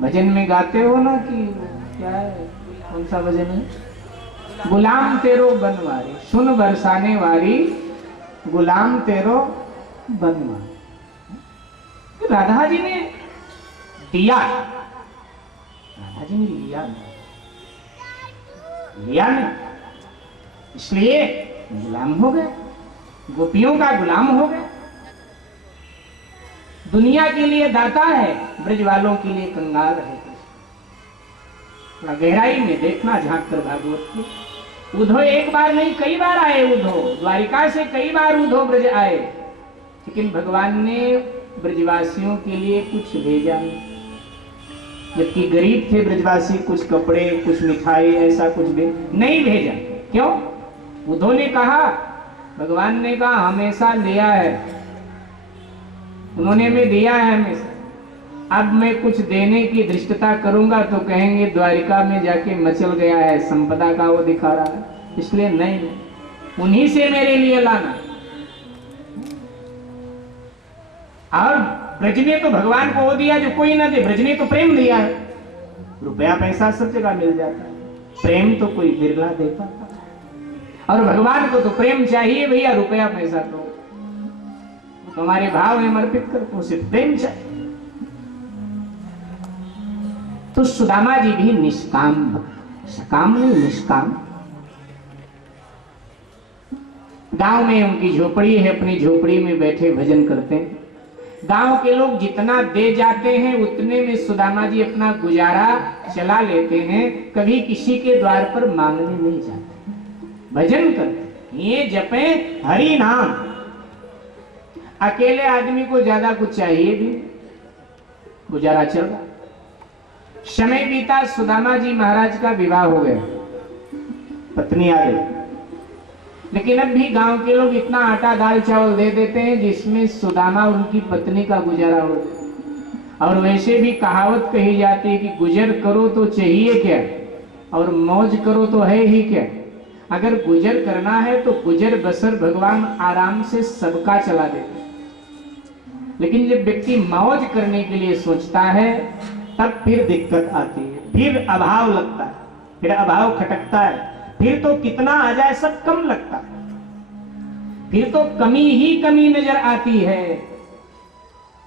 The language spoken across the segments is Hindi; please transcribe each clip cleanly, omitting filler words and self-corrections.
भजन में गाते हो ना कि क्या है, कौन सा भजन है? गुलाम तेरो बनवारी, सुन बरसाने वारी, गुलाम तेरो बनवारी। राधा जी ने दिया, राधा जी ने लिया नहीं, इसलिए गुलाम हो गए, गोपियों का गुलाम हो गए। दुनिया के लिए दाता है, ब्रज वालों के लिए कंगाल है। थोड़ा गहराई में देखना झांक कर भागवत की। उद्धव एक बार नहीं कई बार आए, उद्धव द्वारिका से कई बार उद्धव ब्रज आए, लेकिन भगवान ने ब्रजवासियों के लिए कुछ भेजा नहीं। जबकि गरीब थे ब्रजवासी, कुछ कपड़े कुछ मिठाई ऐसा कुछ भी नहीं भेजा। क्यों? उद्धव ने कहा, भगवान ने कहा हमेशा लिया है, उन्होंने में दिया है हमेशा। अब मैं कुछ देने की धृष्टता करूंगा तो कहेंगे द्वारिका में जाके मचल गया है, संपदा का वो दिखा रहा है, इसलिए नहीं, उन्हीं से मेरे लिए लाना। और ब्रज ने तो भगवान को वो दिया जो कोई ना दे, ब्रज ने तो प्रेम दिया है। रुपया पैसा सब जगह मिल जाता है, प्रेम तो कोई बिरला दे पाता है। और भगवान को तो प्रेम चाहिए भैया, रुपया पैसा तो हमारे भाव में अर्पित करते, उसे प्रेम चाहिए। तो सुदामा जी भी निष्काम भक्त, सकाम नहीं निष्काम। गांव में उनकी झोपड़ी है, अपनी झोपड़ी में बैठे भजन करते हैं। गांव के लोग जितना दे जाते हैं उतने में सुदामा जी अपना गुजारा चला लेते हैं, कभी किसी के द्वार पर मांगने नहीं जाते, भजन करते, ये जपे हरि नाम। अकेले आदमी को ज्यादा कुछ चाहिए भी, गुजारा चल रहा। समय बीता, सुदामा जी महाराज का विवाह हो गया, पत्नी आ गई, लेकिन अब भी गांव के लोग इतना आटा दाल चावल दे देते हैं जिसमें सुदामा उनकी पत्नी का गुजारा हो। और वैसे भी कहावत कही जाती है कि गुजर करो तो चाहिए क्या, और मौज करो तो है ही क्या। अगर गुजर करना है तो गुजर बसर भगवान आराम से सबका चला देते हैं, लेकिन जब व्यक्ति मौज करने के लिए सोचता है तब फिर दिक्कत आती है, फिर अभाव लगता है, फिर अभाव खटकता है, फिर तो कितना आ जाए सब कम लगता है, फिर तो कमी ही कमी नजर आती है।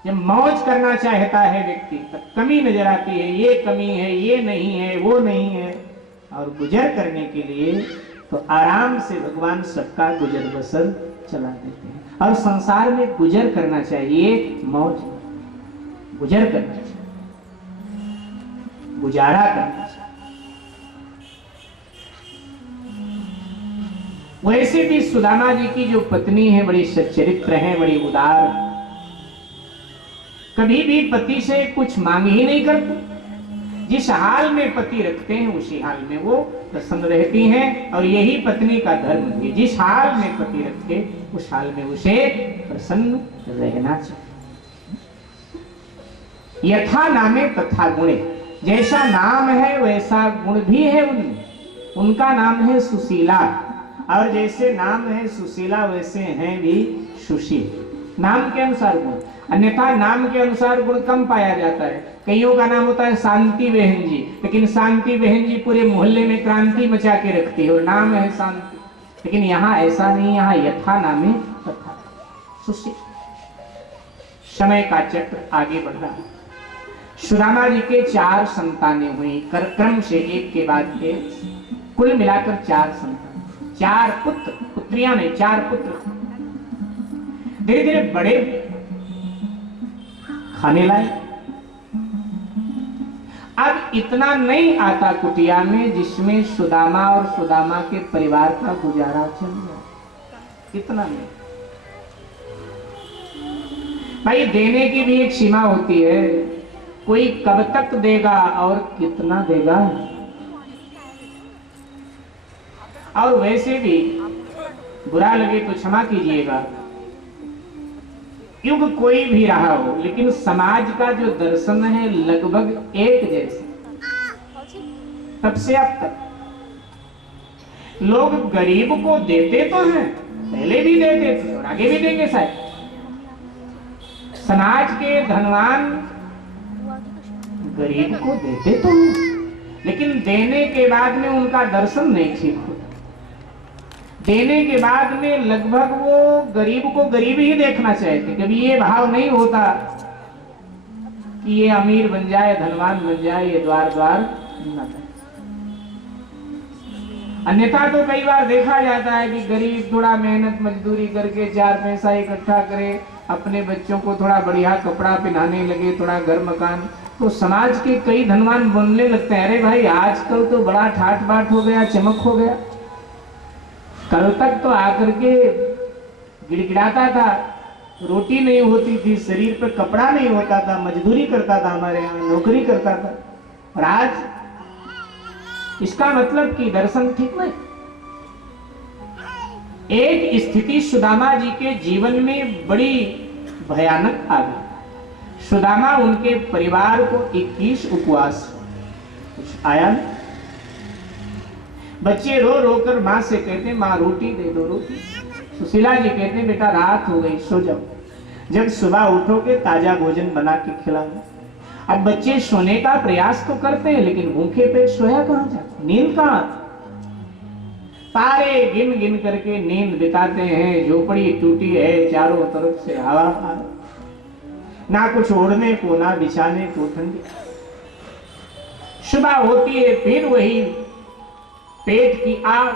जब मौज करना चाहता है व्यक्ति तब कमी नजर आती है, ये कमी है, ये नहीं है, वो नहीं है। और गुजर करने के लिए तो आराम से भगवान सबका गुजर बसर चला देते हैं। और संसार में गुजर करना चाहिए, मौज गुजर करना चाहिए, गुजारा करना चाहिए। वैसे भी सुदामा जी की जो पत्नी है बड़ी सच्चरित्र है, बड़ी उदार, कभी भी पति से कुछ मांग ही नहीं करती। जिस हाल में पति रखते हैं उसी हाल में वो प्रसन्न रहती हैं, और यही पत्नी का धर्म है, जिस हाल में पति रखे उस हाल में उसे प्रसन्न रहना चाहिए। यथा नामे तथा गुणे, जैसा नाम है वैसा गुण भी है उनमें। उनका नाम है सुशीला, और जैसे नाम है सुशीला वैसे हैं भी सुशील। नाम के अनुसार गुण, अन्यथा नाम के अनुसार गुण कम पाया जाता है। कईयों का नाम होता है शांति बहन जी, लेकिन शांति बहन जी पूरे मोहल्ले में क्रांति मचा के रखती है और नाम है शांति। लेकिन यहाँ ऐसा नहीं, यहाँ यथा नामे तथा सुशील। समय का चक्र आगे बढ़ रहा है। सुदामा जी के 4 संतानें हुई, क्रम से एक के बाद एक, कुल मिलाकर 4 संतान, 4 पुत्र, पुत्रियां नहीं 4 पुत्र। धीरे धीरे बड़े खाने लाए। अब इतना नहीं आता कुटिया में जिसमें सुदामा और सुदामा के परिवार का गुजारा चल जाए, इतना नहीं। भाई देने की भी एक सीमा होती है, कोई कब तक देगा और कितना देगा। और वैसे भी बुरा लगे तो क्षमा कीजिएगा, युग कोई भी रहा हो लेकिन समाज का जो दर्शन है लगभग एक जैसा। तब से अब तक लोग गरीब को देते तो हैं, पहले भी देते थे और आगे भी देंगे शायद। समाज के धनवान गरीब को देते तो हैं, लेकिन देने के बाद में उनका दर्शन नहीं ठीक होता। देने के बाद में लगभग वो गरीब को गरीब ही देखना चाहते, कभी ये भाव नहीं होता कि ये अमीर बन जाए, धनवान बन जाए, ये द्वार द्वार न जाए। अन्यथा तो कई बार देखा जाता है कि गरीब थोड़ा मेहनत मजदूरी करके 4 पैसा इकट्ठा करे, अपने बच्चों को थोड़ा बढ़िया कपड़ा पहनाने लगे, थोड़ा घर मकान, तो समाज के कई धनवान बनने लगते हैं। अरे भाई आजकल तो बड़ा ठाट बाट हो गया, चमक हो गया। कल तक तो आकर के गिड़गिड़ाता था, रोटी नहीं होती थी, शरीर पर कपड़ा नहीं होता था, मजदूरी करता था, हमारे यहाँ नौकरी करता था, और आज इसका मतलब कि दर्शन ठीक नहीं। एक स्थिति सुदामा जी के जीवन में बड़ी भयानक आ गई। सुदामा उनके परिवार को 21 उपवास कुछ आया नहीं। बच्चे रो रो कर माँ से कहते माँ रोटी दे दो रोटी। सुशीला जी कहते बेटा रात हो गई सो जाओ, जब सुबह उठोगे ताजा भोजन बना के खिलाऊंगा। अब बच्चे सोने का प्रयास तो करते हैं लेकिन भूखे पेट सोया कहां जाते, नींद कहां, तारे गिन गिन करके नींद बिताते हैं। झोपड़ी टूटी है, चारों तरफ से हवा आ, ना कुछ ओढ़ने को ना बिछाने को, ठंडी। सुबह होती है फिर वही पेट की आग,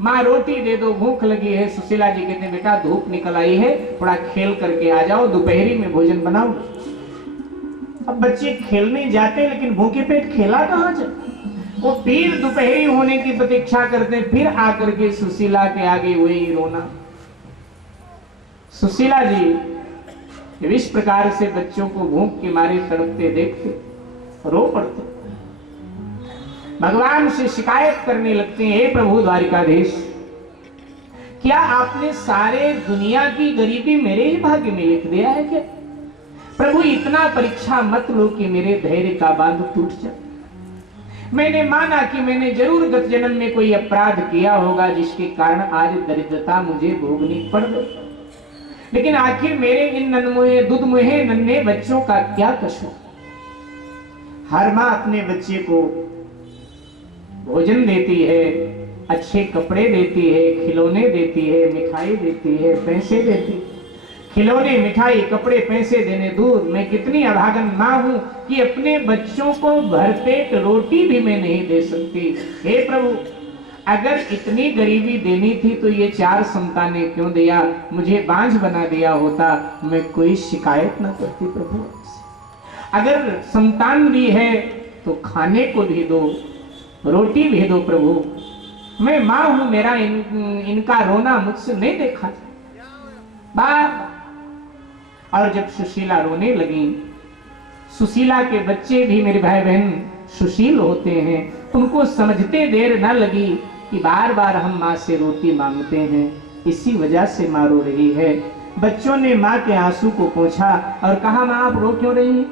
माँ रोटी दे दो भूख लगी है। सुशीला जी कहते बेटा धूप निकल आई है, थोड़ा खेल करके आ जाओ, दोपहरी में भोजन बनाओ। अब बच्चे खेलने जाते लेकिन भूखे पेट खेला कहां जाए, वो फिर दोपहरी होने की प्रतीक्षा करते, फिर आकर के सुशीला के आगे वही रोना। सुशीला जी इस प्रकार से बच्चों को भूख के मारे तड़पते देखते रो पड़ते, भगवान से शिकायत करने लगते हैं, हे प्रभु द्वारिकाधीश, क्या आपने सारे दुनिया की गरीबी मेरे ही भाग्य में लिख दिया है क्या? प्रभु इतना परीक्षा मत लो कि मेरे धैर्य का बांध टूट जाए। मैंने माना कि मैंने जरूर गत जन्म में कोई अपराध किया होगा जिसके कारण आज दरिद्रता मुझे भोगनी पड़ गई, लेकिन आखिर मेरे इन नन्हे दूध मुहे नन्हे बच्चों का क्या कसूर? हर माँ अपने बच्चे को भोजन देती है, अच्छे कपड़े देती है, खिलौने देती है, मिठाई देती है, पैसे देती है। खिलौने, मिठाई, कपड़े, पैसे देने दूर, मैं कितनी अभागन माँ हूं कि अपने बच्चों को भरपेट रोटी भी मैं नहीं दे सकती। हे प्रभु, अगर इतनी गरीबी देनी थी तो ये 4 संतानें क्यों दिया? मुझे बांझ बना दिया होता, मैं कोई शिकायत ना करती प्रभु। अगर संतान भी है तो खाने को भी दो, रोटी भी दो प्रभु। मैं माँ हूं, मेरा इनका रोना मुझसे नहीं देखा बाप। और जब सुशीला रोने लगी, सुशीला के बच्चे भी मेरे भाई बहन सुशील होते हैं, उनको समझते देर न लगी कि बार बार हम माँ से रोटी मांगते हैं, इसी वजह से माँ रो रही है। बच्चों ने माँ के आंसू को पोंछा और कहा माँ आप रो क्यों रही?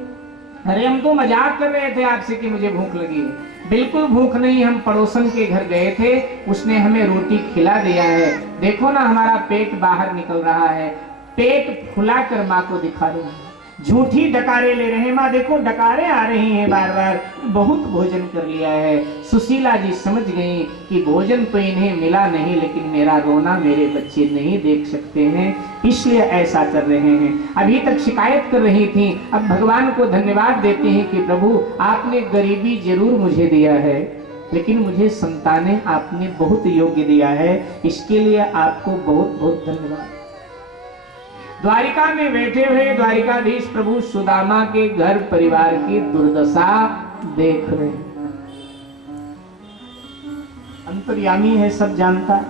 अरे हम तो मजाक कर रहे थे आपसे कि मुझे भूख लगी है। बिल्कुल भूख नहीं, हम पड़ोसन के घर गए थे, उसने हमें रोटी खिला दिया है, देखो ना हमारा पेट बाहर निकल रहा है। पेट फुलाकर माँ को दिखा रहे हैं, झूठी डकारे ले रहे हैं। माँ देखो डकारे आ रही हैं बार बार, बहुत भोजन कर लिया है। सुशीला जी समझ गई कि भोजन तो इन्हें मिला नहीं, लेकिन मेरा रोना मेरे बच्चे नहीं देख सकते हैं, इसलिए ऐसा कर रहे हैं। अभी तक शिकायत कर रही थी, अब भगवान को धन्यवाद देते हैं कि प्रभु आपने गरीबी जरूर मुझे दिया है, लेकिन मुझे संतानें आपने बहुत योग्य दिया है, इसके लिए आपको बहुत बहुत धन्यवाद। द्वारिका में बैठे हुए द्वारिकाधीश प्रभु सुदामा के घर परिवार की दुर्दशा देख रहे हैं। अंतर्यामी है, सब जानता है।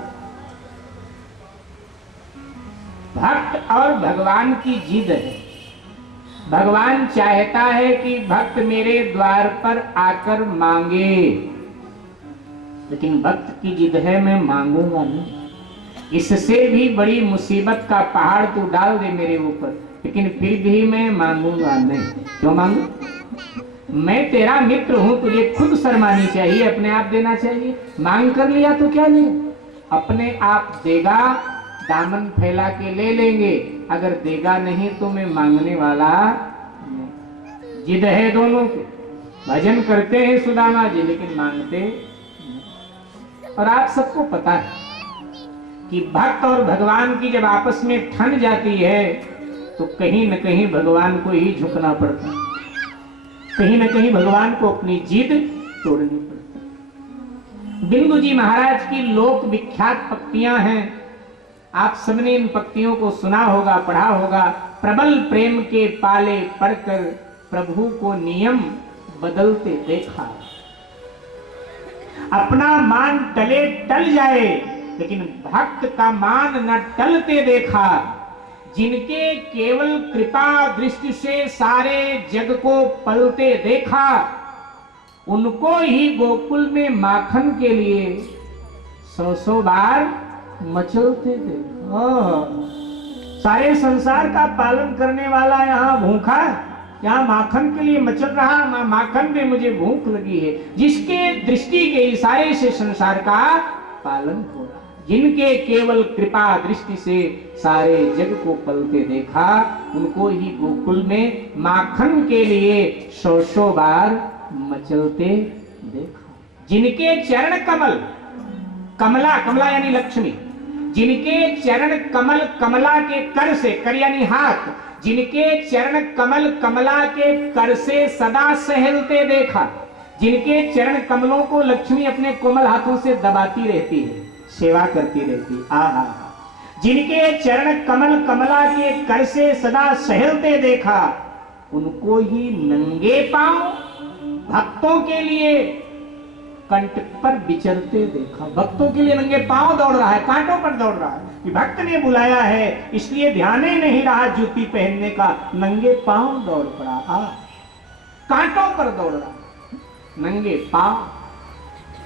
भक्त और भगवान की जिद है। भगवान चाहता है कि भक्त मेरे द्वार पर आकर मांगे, लेकिन भक्त की जिद है मैं मांगूंगा नहीं, इससे भी बड़ी मुसीबत का पहाड़ तू डाल दे मेरे ऊपर, लेकिन फिर भी मैं मांगूंगा नहीं। क्यों मांगू? मैं तेरा मित्र हूं, तुझे खुद शर्मानी चाहिए, अपने आप देना चाहिए। मांग कर लिया तो क्या लिया? अपने आप देगा, दामन फैला के ले लेंगे, अगर देगा नहीं तो मैं मांगने वाला नहीं। जिद है दोनों के, भजन करते हैं सुदामा जी लेकिन मांगते नहीं। और आप सबको पता है कि भक्त और भगवान की जब आपस में ठन जाती है तो कहीं न कहीं भगवान को ही झुकना पड़ता, कहीं न कहीं भगवान को अपनी जिद तोड़नी पड़ती। बिंदु जी महाराज की लोक विख्यात पंक्तियां हैं, आप सबने इन पंक्तियों को सुना होगा, पढ़ा होगा। प्रबल प्रेम के पाले पड़कर प्रभु को नियम बदलते देखा, अपना मान टले टल जाए लेकिन भक्त का मान न टलते देखा। जिनके केवल कृपा दृष्टि से सारे जग को पलते देखा, उनको ही गोकुल में माखन के लिए 100 बार मचलते देखा। सारे संसार का पालन करने वाला यहाँ भूखा, यहाँ माखन के लिए मचल रहा, माखन में मुझे भूख लगी है। जिसके दृष्टि के इशारे से संसार का पालन हो रहा, जिनके केवल कृपा दृष्टि से सारे जग को पलते देखा, उनको ही गोकुल में माखन के लिए 100 बार मचलते देखा। जिनके चरण कमल, कमला, कमला यानी लक्ष्मी, जिनके चरण कमल कमला के कर से, कर यानी हाथ, जिनके चरण कमल कमला के कर से सदा सहलते देखा। जिनके चरण कमलों को लक्ष्मी अपने कोमल हाथों से दबाती रहती है, सेवा करती रहती। आहा, जिनके चरण कमल कमला के कर से सदा सहलते देखा, उनको ही नंगे पांव भक्तों के लिए कंठ पर विचरते देखा। भक्तों के लिए नंगे पांव दौड़ रहा है, कांटों पर दौड़ रहा है कि भक्त ने बुलाया है, इसलिए ध्यान ही नहीं रहा जूती पहनने का, नंगे पांव दौड़ पड़ा। कांटों पर दौड़ रहा, नंगे पांव।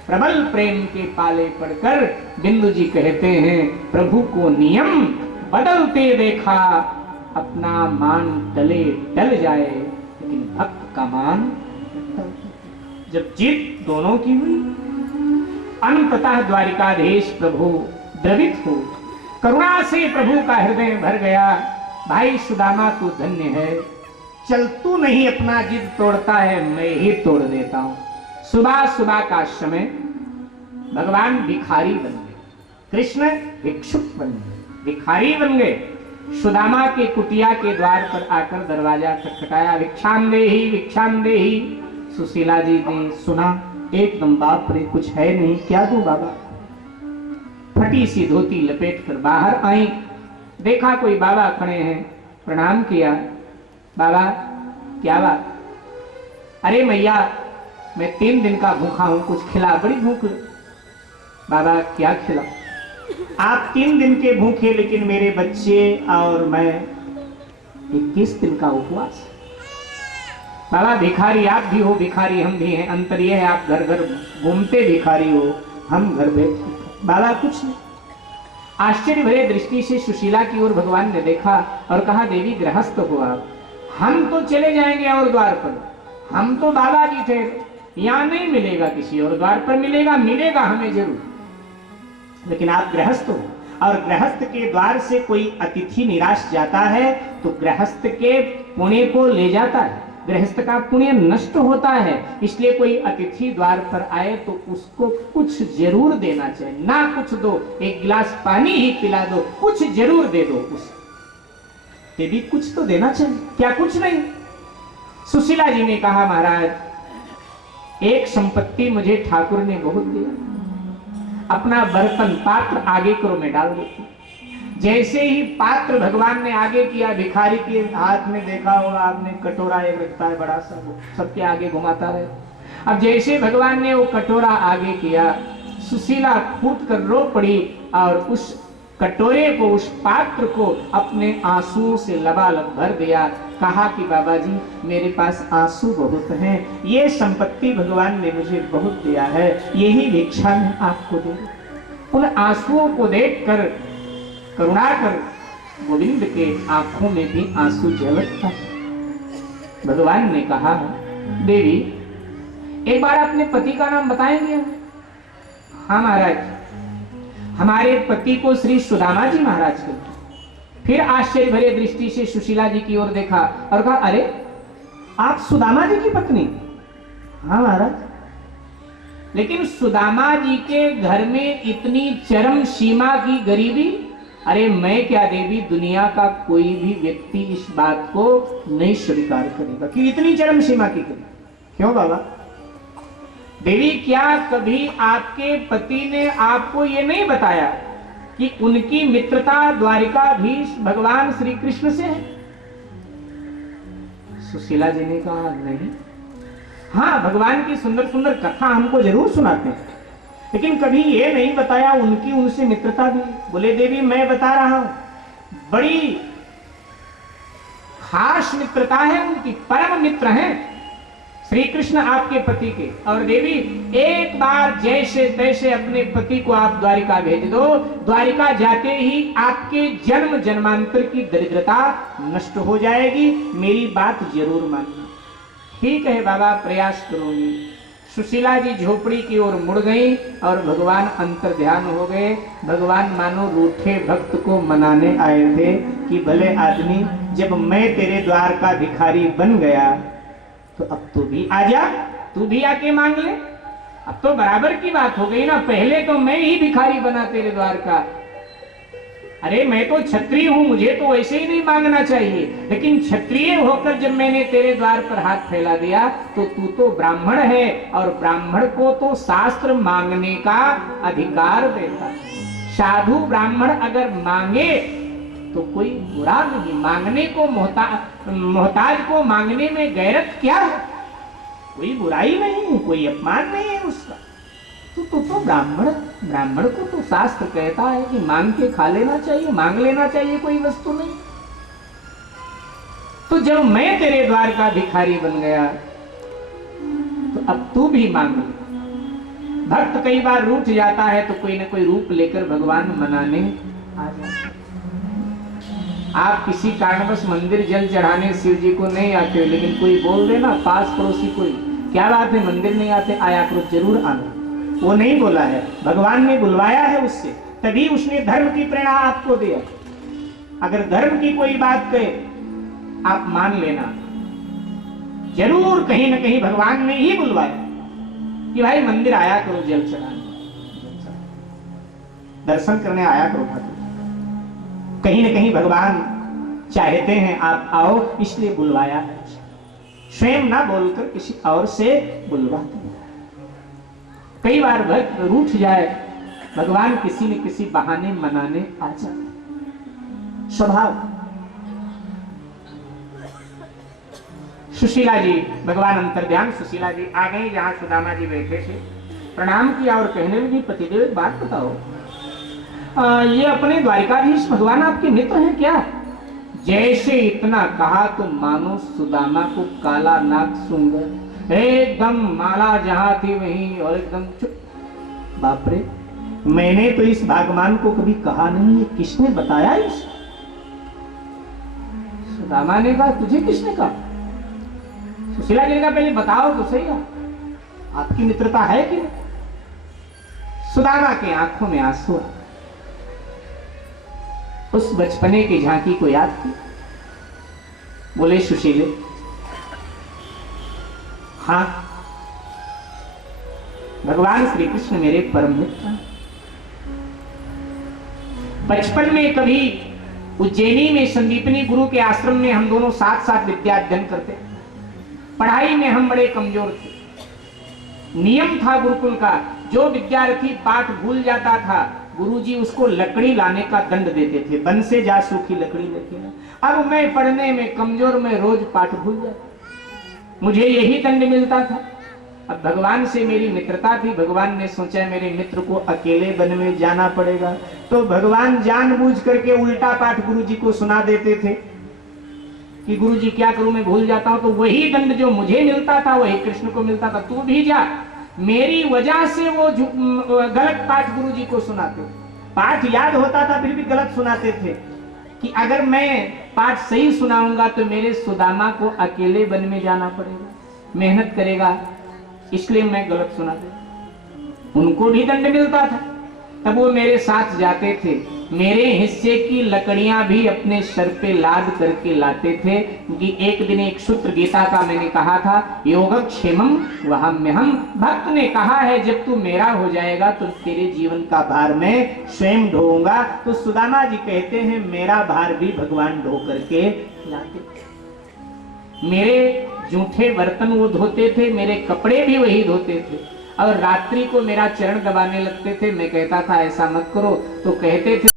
प्रबल प्रेम के पाले पड़कर बिंदु जी कहते हैं, प्रभु को नियम बदलते देखा, अपना मान टले टल जाए लेकिन भक्त का मान। जब जीत दोनों की हुई, अंततः द्वारिकाधीश प्रभु द्रवित हो, करुणा से प्रभु का हृदय भर गया। भाई सुदामा तू धन्य है, चल तू नहीं अपना जिद तोड़ता है, मैं ही तोड़ देता हूं। सुबह सुबह का समय भगवान भिखारी बन गए, कृष्ण भिक्षुक बन गए, भिखारी बन गए। सुदामा के कुटिया के द्वार पर आकर दरवाजा खटखटाया, भिक्षांदेही भिक्षांदेही। सुशीला जी ने सुना, एकदम बाप रे कुछ है नहीं, क्या दूं बाबा। फटी सी धोती लपेट कर बाहर आई, देखा कोई बाबा खड़े हैं, प्रणाम किया। बाबा क्या बात? अरे मैया मैं 3 दिन का भूखा हूं, कुछ खिला, बड़ी भूख। बाबा क्या खिला? आप 3 दिन के भूखे लेकिन मेरे बच्चे और मैं 21 दिन का उपवास। बाबा भिखारी आप भी हो, भिखारी हम भी हैं, अंतर यह है आप घर घर घूमते भिखारी हो, हम घर बैठे। बाबा कुछ नहीं। आश्चर्य भरे दृष्टि से सुशीला की ओर भगवान ने देखा और कहा, देवी गृहस्थ हो आप, हम तो चले जाएंगे और द्वार पर, हम तो बाबा जी थे, यहाँ नहीं मिलेगा, किसी और द्वार पर मिलेगा, मिलेगा हमें जरूर, लेकिन आप गृहस्थ हो और गृहस्थ के द्वार से कोई अतिथि निराश जाता है तो गृहस्थ के पुण्य को ले जाता है, गृहस्थ का पुण्य नष्ट होता है। इसलिए कोई अतिथि द्वार पर आए तो उसको कुछ जरूर देना चाहिए, ना कुछ दो, एक गिलास पानी ही पिला दो, कुछ जरूर दे दो उसे, भी कुछ तो देना चाहिए, क्या कुछ नहीं। सुशीला जी ने कहा, महाराज एक संपत्ति मुझे ठाकुर ने बहुत दिया, अपना बर्तन पात्र आगे करो मैं डाल देती। जैसे ही पात्र भगवान ने आगे किया, भिखारी के हाथ में देखा होगा आपने, कटोरा एक रखता है बड़ा सा, वो सबके आगे घुमाता रहे। अब जैसे भगवान ने वो कटोरा आगे किया, सुशीला फूट कर रो पड़ी और उस कटोरे को, उस पात्र को अपने आंसुओं से लबालब भर दिया। कहा कि बाबा जी मेरे पास आंसू बहुत हैं, ये संपत्ति भगवान ने मुझे बहुत दिया है, यही भिक्षा मैं आपको दे। उन आंसुओं को देखकर करुणा कर गोविंद के आंखों में भी आंसू झलकता। भगवान ने कहा, देवी एक बार अपने पति का नाम बताएंगे? हाँ महाराज, हमारे पति को श्री सुदामा जी महाराज कहते। फिर आश्चर्य भरे दृष्टि से सुशीला जी की ओर देखा और कहा, अरे आप सुदामा जी की पत्नी? हाँ महाराज। लेकिन सुदामा जी के घर में इतनी चरम सीमा की गरीबी, अरे मैं क्या देवी, दुनिया का कोई भी व्यक्ति इस बात को नहीं स्वीकार करेगा कि इतनी चरम सीमा की गरीबी। क्यों बाबा? देवी, क्या कभी आपके पति ने आपको ये नहीं बताया कि उनकी मित्रता द्वारिकाधीश भगवान श्री कृष्ण से है? सुशीला जी ने कहा नहीं। हाँ, भगवान की सुंदर सुंदर कथा हमको जरूर सुनाते हैं, लेकिन कभी ये नहीं बताया उनकी उनसे मित्रता भी। बोले देवी, मैं बता रहा हूं, बड़ी खास मित्रता है उनकी, परम मित्र हैं श्री कृष्ण आपके पति के। और देवी, एक बार जैसे तैसे अपने पति को आप द्वारिका भेज दो, द्वारिका जाते ही आपके जन्म जन्मांतर की दरिद्रता नष्ट हो जाएगी। मेरी बात जरूर मानना। ठीक है बाबा, प्रयास करूंगी। सुशीला जी झोपड़ी की ओर मुड़ गई और भगवान अंतर ध्यान हो गए। भगवान मानो रूठे भक्त को मनाने आए थे कि भले आदमी, जब मैं तेरे द्वार का भिखारी बन गया तो अब तू भी आजा, तू भी आके मांग ले। अब तो बराबर की बात हो गई ना, पहले तो मैं ही भिखारी बना तेरे द्वार का। अरे मैं तो क्षत्रिय हूं, मुझे तो वैसे ही नहीं मांगना चाहिए, लेकिन क्षत्रिय होकर जब मैंने तेरे द्वार पर हाथ फैला दिया तो तू तो ब्राह्मण है, और ब्राह्मण को तो शास्त्र मांगने का अधिकार देता। साधु ब्राह्मण अगर मांगे तो कोई बुरा नहीं, मांगने को मोहताज को मांगने में गैरत क्या है? कोई बुराई नहीं, कोई अपमान नहीं है उसका। तो ब्राह्मण को तो शास्त्र कहता है कि मांग के खा लेना चाहिए, मांग लेना चाहिए, कोई वस्तु नहीं। तो जब मैं तेरे द्वार का भिखारी बन गया तो अब तू भी मांग ले। भक्त कई बार रूठ जाता है तो कोई ना कोई रूप लेकर भगवान मनाने आ जाता है। आप किसी कारणवश मंदिर जल चढ़ाने शिव जी को नहीं आते हो, लेकिन कोई बोल देना, पास पड़ोसी कोई, क्या बात है मंदिर नहीं आते, आया करो, जरूर आना। वो नहीं बोला है, भगवान ने बुलवाया है उससे, तभी उसने धर्म की प्रेरणा आपको दिया। अगर धर्म की कोई बात कहे आप मान लेना, जरूर कहीं ना कहीं भगवान ने ही बुलवाया कि भाई मंदिर आया करो, जल चढ़ाने, दर्शन करने आया करो ठाकुर। कहीं ना कहीं भगवान चाहते हैं आप आओ, इसलिए बुलवाया है। स्वयं ना बोलकर किसी और से बुलवाते हैं। कई बार भक्त रूठ जाए, भगवान किसी न किसी बहाने मनाने आ जाते, स्वभाव। सुशीला जी, भगवान अंतर्ध्यान, सुशीला जी आ गई जहां सुदामा जी बैठे थे, प्रणाम किया और कहने लगी, पतिदेव एक बात बताओ, ये अपने द्वारिकाधीश भगवान आपके मित्र हैं क्या? जैसे इतना कहा तो मानो सुदामा को काला नाग सुंदर, एकदम माला जहां थी वहीं, और एकदम चुप। बाप रे, मैंने तो इस भगवान को कभी कहा नहीं है, किसने बताया इस? सुदामा ने कहा, तुझे किसने कहा? सुशीला जी ने कहा, पहले बताओ तो सही, आपकी मित्रता है कि? सुदामा की आंखों में आंसू, उस बचपने की झांकी को याद की। बोले, सुशीले, हाँ, भगवान श्री कृष्ण मेरे परम मित्र हैं। बचपन में कभी उज्जैनी में संदीपनी गुरु के आश्रम में हम दोनों साथ साथ विद्या अध्ययन करते। पढ़ाई में हम बड़े कमजोर थे। नियम था गुरुकुल का, जो विद्यार्थी पाठ भूल जाता था गुरुजी उसको लकड़ी लाने का दंड देते थे, वन से जा सूखी लकड़ी लेके आ। अब मैं पढ़ने में कमजोर, मैं रोज पाठ भूल जाता, मुझे यही दंड मिलता था। अब भगवान से मेरी मित्रता थी, भगवान ने सोचा मेरे मित्र को अकेले वन में जाना पड़ेगा, तो भगवान जानबूझ करके उल्टा पाठ गुरुजी को सुना देते थे कि गुरुजी क्या करूं, मैं भूल जाता हूं, तो वही दंड जो मुझे मिलता था वही कृष्ण को मिलता था। तू भी जा, मेरी वजह से वो गलत पाठ गुरुजी को सुनाते, पाठ याद होता था फिर भी गलत सुनाते थे कि अगर मैं पाठ सही सुनाऊंगा तो मेरे सुदामा को अकेले वन में जाना पड़ेगा, मेहनत करेगा, इसलिए मैं गलत सुना दे। उनको भी दंड मिलता था, तब वो मेरे साथ जाते थे मेरे हिस्से की लकड़ियां भी अपने सर पे लाद करके लाते थे। कि एक दिन एक सूत्र गीता का मैंने कहा था, योगक्षेमम वहाम्यहम। भक्त ने कहा है जब तू मेरा हो जाएगा तो तेरे जीवन का भार मैं स्वयं ढोऊंगा। तो सुदामा जी कहते हैं मेरा भार भी भगवान ढो करके लाते थे। मेरे जूठे बर्तन वो धोते थे, मेरे कपड़े भी वही धोते थे, और रात्रि को मेरा चरण दबाने लगते थे। मैं कहता था ऐसा मत करो, तो कहते थे